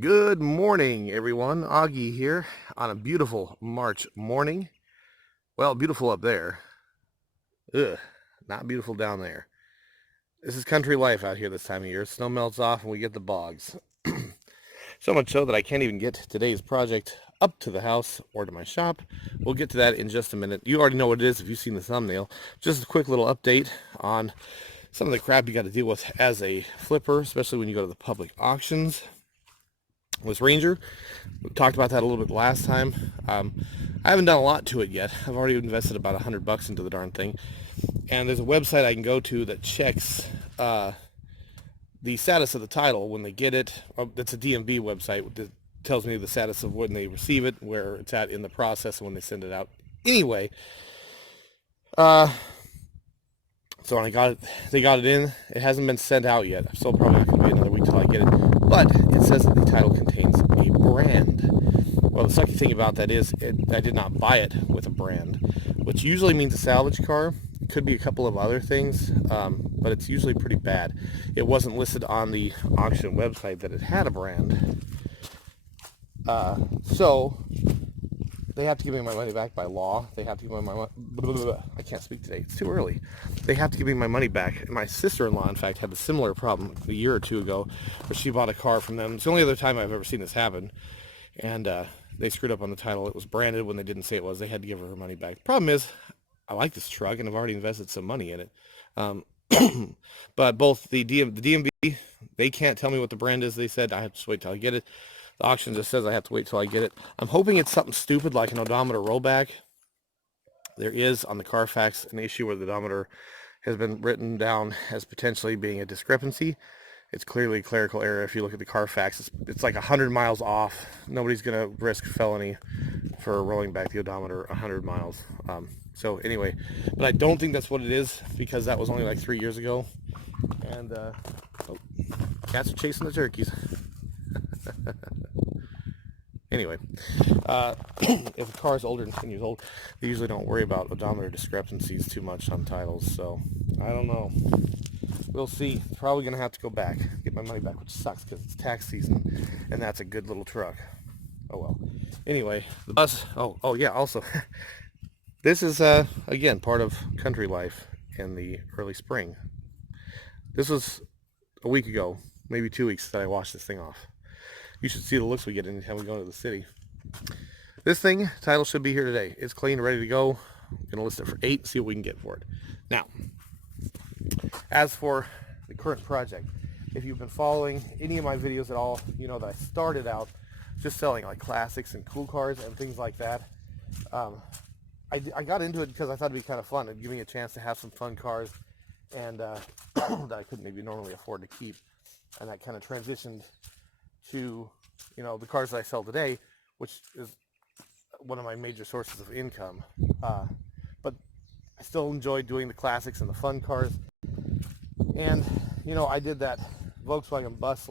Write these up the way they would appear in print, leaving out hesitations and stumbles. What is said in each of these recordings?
Good morning, everyone. Augie here on a beautiful March morning. Well, beautiful up there. Ugh, not beautiful down there. This is country life out here this time of year. Snow melts off and we get the bogs. So much so that I can't even get today's project up to the house or to my shop. We'll get to that in just a minute. You already know what it is if you've seen the thumbnail. Just a quick little update on some of the crap you got to deal with as a flipper, especially when you go to the public auctions. With Ranger, we talked about that a little bit last time. I haven't done a lot to it yet. I've already invested about $100 into the darn thing, and there's a website I can go to that checks the status of the title when they get it. That's a DMV website that tells me the status of when they receive it, where it's at in the process, and when they send it out. Anyway, so when they got it in. It hasn't been sent out yet. I'm still probably not going to be another week till I get it. But it says that the title contains a brand. Well, the sucky thing about that is I did not buy it with a brand, which usually means a salvage car. It could be a couple of other things, but it's usually pretty bad. It wasn't listed on the auction website that it had a brand. So they have to give me my money back by law. They have to give me my money. I can't speak today. It's too early. They have to give me my money back. And my sister-in-law, in fact, had a similar problem a year or two ago, where she bought a car from them. It's the only other time I've ever seen this happen. And they screwed up on the title. It was branded when they didn't say it was. They had to give her money back. The problem is, I like this truck, and I've already invested some money in it. But both the DMV, they can't tell me what the brand is. They said I have to wait till I get it. The auction just says I have to wait till I get it. I'm hoping it's something stupid like an odometer rollback. There is on the CARFAX an issue where the odometer has been written down as potentially being a discrepancy. It's clearly a clerical error. If you look at the CARFAX, it's like 100 miles off. Nobody's going to risk felony for rolling back the odometer 100 miles. So anyway, but I don't think that's what it is, because that was only like 3 years ago. And cats are chasing the turkeys. Anyway, if a car is older than 10 years old, they usually don't worry about odometer discrepancies too much on titles. So I don't know. We'll see. Probably going to have to go back, get my money back, which sucks because it's tax season, and that's a good little truck. Oh well. Anyway, the bus. Oh yeah. Also, this is again part of country life in the early spring. This was a week ago, maybe 2 weeks, that I washed this thing off. You should see the looks we get anytime we go to the city. This thing, title should be here today. It's clean, ready to go. I'm going to list it for 8, see what we can get for it. Now, as for the current project, if you've been following any of my videos at all, you know that I started out just selling like classics and cool cars and things like that. I got into it because I thought it'd be kind of fun and give me a chance to have some fun cars and that I couldn't maybe normally afford to keep. And that kind of transitioned to, you know, the cars that I sell today, which is one of my major sources of income. But I still enjoy doing the classics and the fun cars. And, you know, I did that Volkswagen bus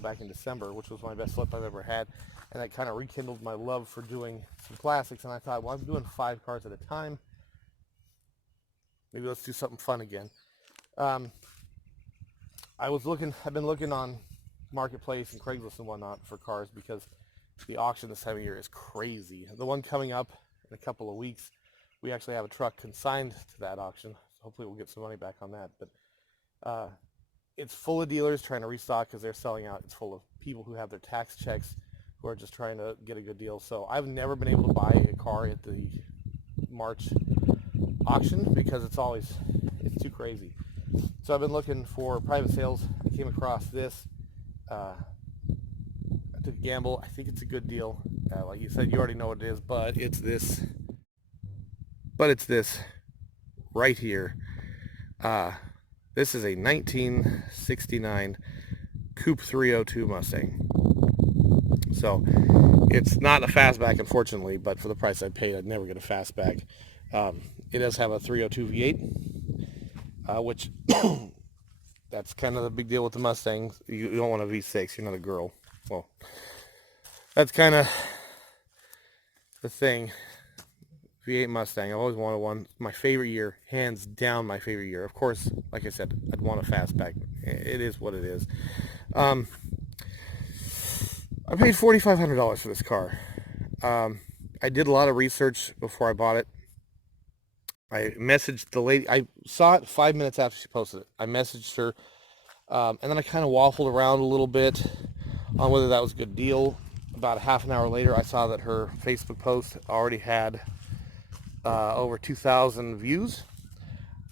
back in December, which was my best flip I've ever had. And that kind of rekindled my love for doing some classics. And I thought, well, I'm doing 5 cars at a time. Maybe let's do something fun again. I've been looking on Marketplace and Craigslist and whatnot for cars, because the auction this time of year is crazy. The one coming up in a couple of weeks, we actually have a truck consigned to that auction. Hopefully we'll get some money back on that. But it's full of dealers trying to restock because they're selling out. It's full of people who have their tax checks who are just trying to get a good deal. So I've never been able to buy a car at the March auction because it's too crazy. So I've been looking for private sales. I came across this. I took a gamble. I think it's a good deal. Like you said, you already know what it is, but it's this. Right here. This is a 1969 Coupe 302 Mustang. So it's not a fastback, unfortunately, but for the price I paid, I'd never get a fastback. It does have a 302 V8, which that's kind of the big deal with the Mustangs. You don't want a V6. You're not a girl. Well, that's kind of the thing. V8 Mustang. I've always wanted one. My favorite year, hands down my favorite year. Of course, like I said, I'd want a fastback. It is what it is. I paid $4,500 for this car. I did a lot of research before I bought it. I messaged the lady. I saw it 5 minutes after she posted it. I messaged her, and then I kind of waffled around a little bit on whether that was a good deal. About a half an hour later, I saw that her Facebook post already had over 2,000 views.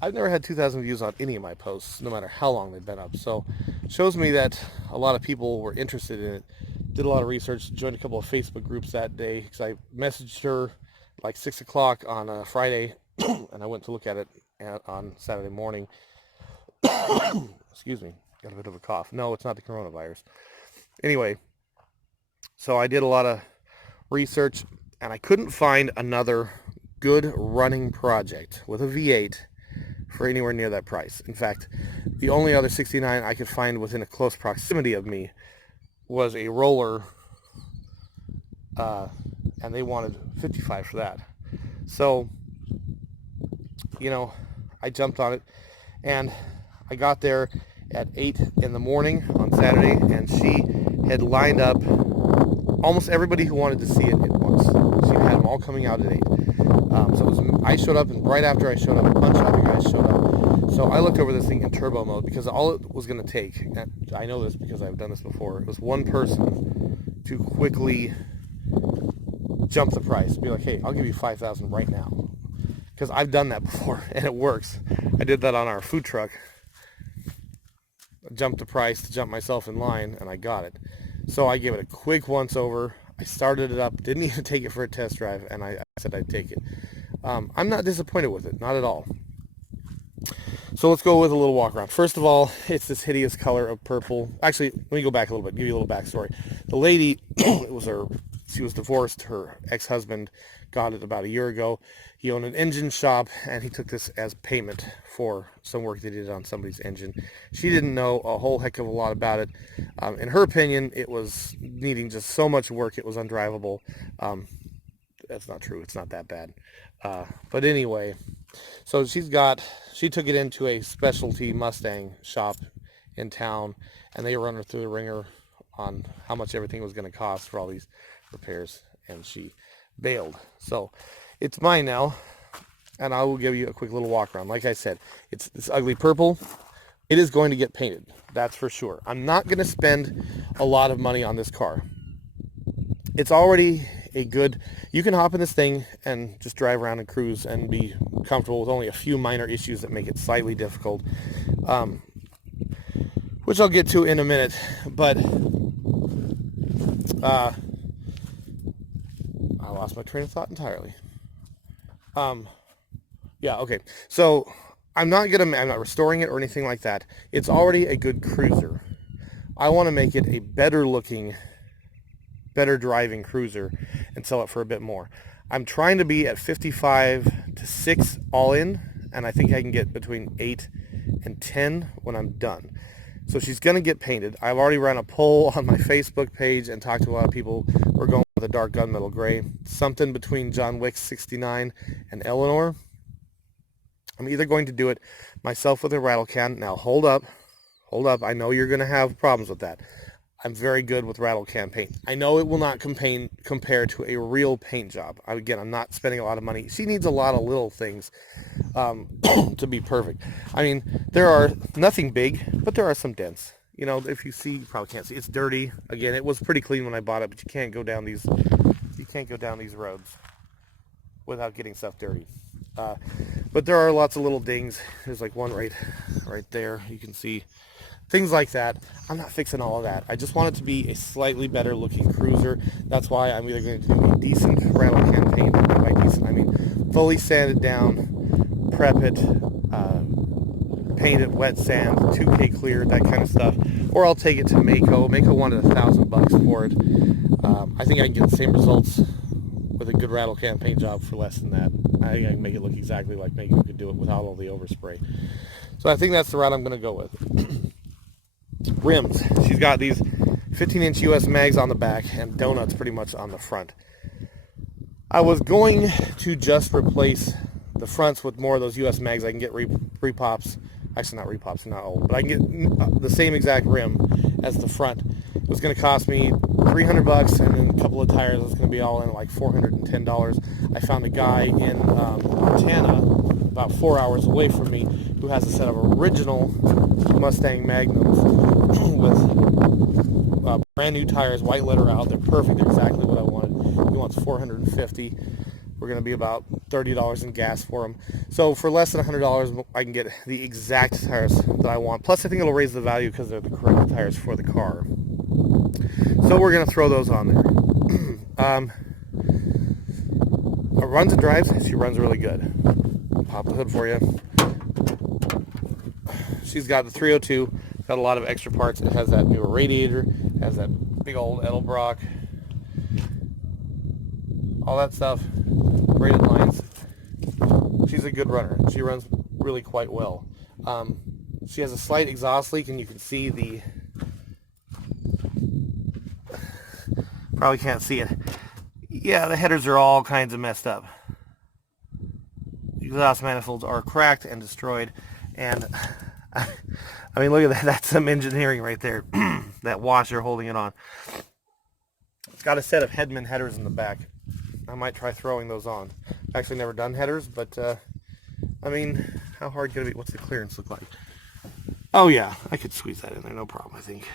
I've never had 2,000 views on any of my posts, no matter how long they've been up. So it shows me that a lot of people were interested in it. Did a lot of research, joined a couple of Facebook groups that day, because I messaged her like 6 o'clock on a Friday, and I went to look at it on Saturday morning. Excuse me, got a bit of a cough. No, it's not the coronavirus. Anyway, so I did a lot of research, and I couldn't find another good running project with a V8 for anywhere near that price. In fact, the only other 69 I could find within a close proximity of me was a roller, and they wanted $55 for that. So, you know, I jumped on it, and I got there at 8 in the morning on Saturday, and she had lined up almost everybody who wanted to see it at once. She had them all coming out at 8. So it was, I showed up, and right after I showed up, a bunch of other guys showed up. So I looked over this thing in turbo mode, because all it was going to take, and I know this because I've done this before, it was one person to quickly jump the price. Be like, hey, I'll give you $5,000 right now. Because I've done that before, and it works. I did that on our food truck. I jumped the price to jump myself in line, and I got it. So I gave it a quick once over. I started it up, didn't even take it for a test drive, and I said I'd take it. I'm not disappointed with it, not at all. So let's go with a little walk around. First of all, it's this hideous color of purple. Actually, let me go back a little bit, give you a little backstory. The lady, she was divorced. Her ex-husband got it about a year ago. He owned an engine shop, and he took this as payment for some work they did on somebody's engine. She didn't know a whole heck of a lot about it. In her opinion, it was needing just so much work, it was undrivable. That's not true. It's not that bad. But anyway, so she took it into a specialty Mustang shop in town, and they run her through the ringer on how much everything was going to cost for all these repairs, and she bailed. So it's mine now, and I will give you a quick little walk around. Like I said, it's this ugly purple. It is going to get painted, that's for sure. I'm not going to spend a lot of money on this car. It's already a good, you can hop in this thing and just drive around and cruise and be comfortable with only a few minor issues that make it slightly difficult, which I'll get to in a minute. But I lost my train of thought entirely. Yeah, okay. So I'm not restoring it or anything like that. It's already a good cruiser. I want to make it a better looking, better driving cruiser and sell it for a bit more. I'm trying to be at 55 to 6 all in, and I think I can get between 8 and 10 when I'm done. So she's going to get painted. I've already run a poll on my Facebook page and talked to a lot of people. We're going with a dark gunmetal gray, something between John Wick's 69 and Eleanor. I'm either going to do it myself with a rattle can. Now hold up. I know you're going to have problems with that. I'm very good with rattle can paint. I know it will not compare to a real paint job. Again, I'm not spending a lot of money. She needs a lot of little things to be perfect. I mean, there are nothing big, but there are some dents. You know, if you see, you probably can't see. It's dirty. Again, it was pretty clean when I bought it, but you can't go down these roads without getting stuff dirty. But there are lots of little dings. There's like one right there. You can see things like that. I'm not fixing all of that. I just want it to be a slightly better looking cruiser. That's why I'm either going to do a decent rattle can paint. By decent, I mean fully sand it down, prep it, paint it, wet sand, 2K clear, that kind of stuff. Or I'll take it to Mako. Mako wanted $1,000 for it. I think I can get the same results with a good rattle can paint job for less than that. I think I can make it look exactly like Mako could do it without all the overspray. So I think that's the route I'm going to go with. Rims. She's got these 15-inch US mags on the back and donuts pretty much on the front. I was going to just replace the fronts with more of those US mags. I can get repops. Actually, not repops, they're not old, but I can get the same exact rim as the front. It was going to cost me $300, and then a couple of tires. It was going to be all in like $410. I found a guy in Montana, about 4 hours away from me, who has a set of original Mustang Magnums with brand new tires, white letter out. They're perfect, exactly what I wanted. He wants $450. We're going to be about $30 in gas for them. So for less than $100, I can get the exact tires that I want. Plus, I think it'll raise the value because they're the correct tires for the car. So we're going to throw those on there. Runs and drives. She runs really good. Pop the hood for you. She's got the 302. Got a lot of extra parts. It has that newer radiator. It has that big old Edelbrock. All that stuff. Braided lines. She's a good runner. She runs really quite well. She has a slight exhaust leak, and you can see the... Probably can't see it. Yeah, the headers are all kinds of messed up. The exhaust manifolds are cracked and destroyed, and I mean, look at that. That's some engineering right there. That washer holding it on. It's got a set of Hedman headers in the back. I might try throwing those on. Actually never done headers, but I mean, how hard could it be? What's the clearance look like? Oh yeah, I could squeeze that in there, no problem, I think.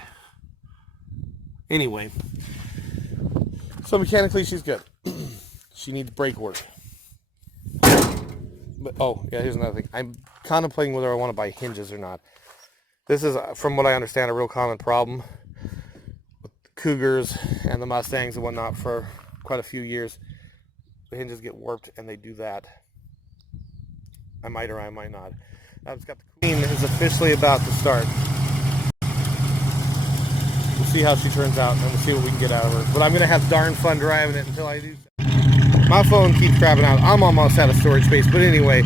Anyway, so mechanically she's good. She needs brake work. But oh yeah, here's another thing. I'm contemplating whether I want to buy hinges or not. This is, from what I understand, a real common problem with the Cougars and the Mustangs and whatnot for quite a few years. The hinges get warped, and they do that. I might or I might not. Now it's got the queen is officially about to start. We'll see how she turns out, and we'll see what we can get out of her. But I'm gonna have darn fun driving it until I do. My phone keeps crapping out. I'm almost out of storage space. But anyway,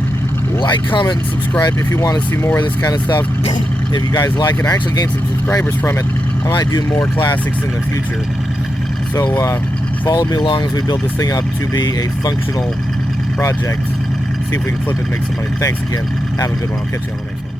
like, comment, and subscribe if you want to see more of this kind of stuff. If you guys like it, I actually gained some subscribers from it. I might do more classics in the future. So follow me along as we build this thing up to be a functional project. See if we can flip it and make some money. Thanks again. Have a good one. I'll catch you on the next one.